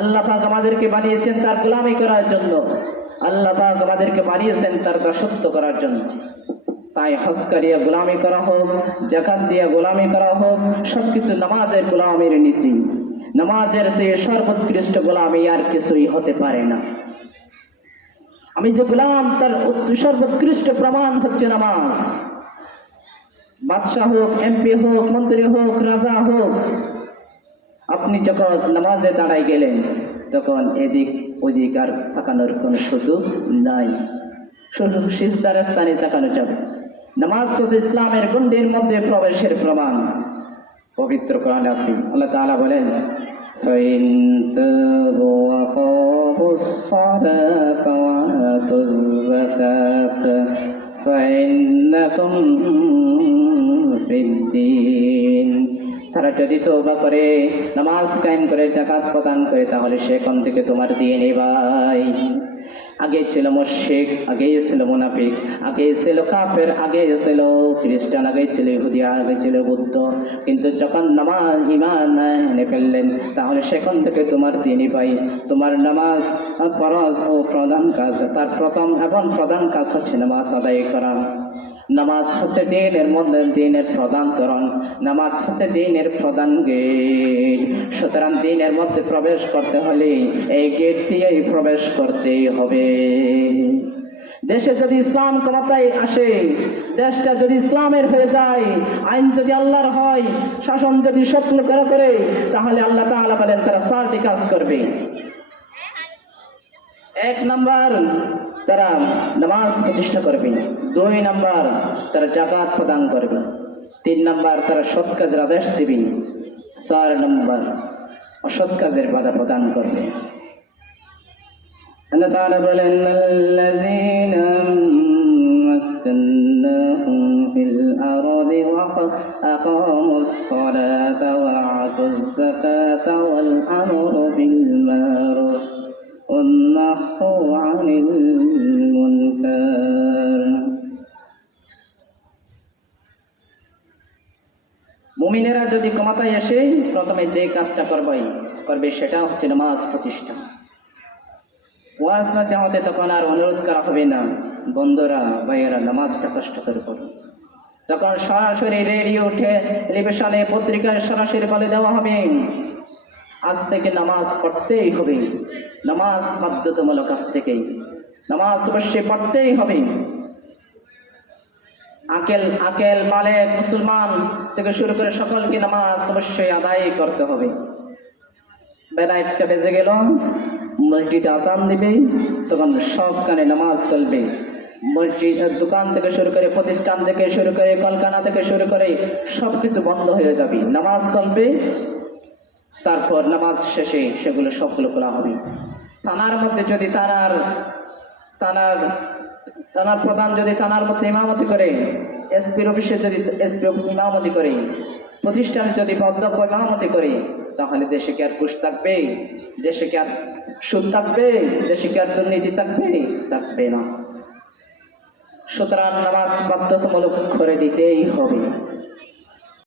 আল্লাহ পাক আমাদেরকে বানিয়েছেন তার গোলামি করার জন্য, আল্লাহ পাক আমাদেরকে বানিয়েছেন তার দাসত্ব করার জন্য। তাই হজ করিয়া গোলামি করা হোক, যাকাত দিয়া গোলামি করা হোক, সবকিছু নামাজের গোলামির নিচে। নামাজের চেয়ে সর্বোৎকৃষ্ট গোলামি আর কিছুই হতে পারে না। আমি যে গোলাম তার সর্বোৎকৃষ্ট প্রমাণ হচ্ছে নামাজ। বাদশাহ হোক, এমপি হোক, মন্ত্রী হোক, রাজা হোক, আপনি যখন নামাজে দাঁড়াই গেলেন তখন এদিক ওদিক আর তাকানোর কোন সুযোগ নাই, শুধু সিজদার স্থানে তাকানো যাবে। নামাজ শুধু ইসলামের গণ্ডির মধ্যে প্রবেশের প্রমাণ। পবিত্র কোরআনে আছে, আল্লাহ তাআলা বলেন, ফাইন তাবু ওয়া কামুস সালাতা ওয়া আতুজ যাকাত ফাইন্নাকুম ফিদ্দীন। তারা যদি তওবা করে, নামাজ কায়েম করে, যাকাত প্রদান করে, তাহলে সেখান থেকে তোমার দিয়ে নেবাই। আগে ছিল মুশরিক, আগে ছিল মুনাফিক, আগে ছিল কাফের, আগে ছিল খ্রিস্টান, আগে ছিল ইহুদি, আগে ছিল বৌদ্ধ। কিন্তু যখন নামাজ ঈমান এনে ফেললেন, তাহলে সেখান থেকে তোমার দিনই পাই। তোমার নামাজ ফরজ ও প্রধান কাজ, তার প্রথম এবং প্রধান কাজ হচ্ছে নামাজ আদায় করা। নামাজ হচ্ছে দিনের মধ্যে দিনের প্রধান তরণ, নামাজ হচ্ছে দিনের প্রধান গেট। সুতরাং দিনের মধ্যে প্রবেশ করতে হলে এই গেট দিয়েই প্রবেশ করতেই হবে। দেশে যদি ইসলাম ক্ষমতায় আসে, দেশটা যদি ইসলামের হয়ে যায়, আইন যদি আল্লাহর হয়, শাসন যদি সত্য করে, তাহলে আল্লাহ তাআলা বলেন তারা 4টি কাজ করবে। 1 নাম্বার, তারা নামাজ প্রতিষ্ঠা করবে। 2 নাম্বার, তারা যাকাত প্রদান করবে। 3 নাম্বার, তারা সৎ কাজের আদেশ দিবে। 4 নাম্বার, অসৎ কাজের বাধা প্রদান করবে। আল্লাহ তাআলা বলেন, আল্লাযীনা মাক্কান্নাহুম ফিল আরদি ওয়া আকামুস সালাতা ওয়া আতুজ যাকাতা ওয়াল আমরু বিল মারুফ ওয়ান নাহু আনিল মুনকার। মুমিনেরা যদি ক্ষমতায় এসে প্রথমে যে কাজটা করবে সেটা হচ্ছে নামাজ প্রতিষ্ঠা। ওয়াজ নসিহতে তখন আর অনুরোধ করা হবে না, বন্ধুরা ভাইয়েরা নামাজটা কষ্ট করে পড়ুন। তখন সরাসরি রেডিও, টেলিভিশনে, পত্রিকায় সরাসরি বলে দেওয়া হবে, আজ থেকে নামাজ পড়তেই হবে। নামাজ বাধ্যতামূলক, আজ থেকেই নামাজ অবশ্যই পড়তেই হবে। আকেল মালেক মুসলমান থেকে শুরু করে সকলকে নামাজ অবশ্যই আদায় করতে হবে। বেলা 1টা বেজে গেল, মসজিদে আজান দিবে, তখন সব কানে নামাজ চলবে। মসজিদ, দোকান থেকে শুরু করে, প্রতিষ্ঠান থেকে শুরু করে, কলকারখানা থেকে শুরু করে সবকিছু বন্ধ হয়ে যাবে, নামাজ চলবে। তারপর নামাজ শেষে সেগুলো সবগুলো খোলা হবে। থানার মধ্যে যদি থানার প্রধান যদি থানার মধ্যে ইমামতি করে, এসপির অফিসে যদি এসপি ইমামতি করে, প্রতিষ্ঠানে যদি অধ্যক্ষ ইমামতি করে, তাহলে দেশে কি আর ঘুষ থাকবে? দেশে কি আর সুদ থাকবে? দেশে কি আর দুর্নীতি থাকবে? থাকবে না। সুতরাং নামাজ বাধ্যতামূলক করে দিতেই হবে।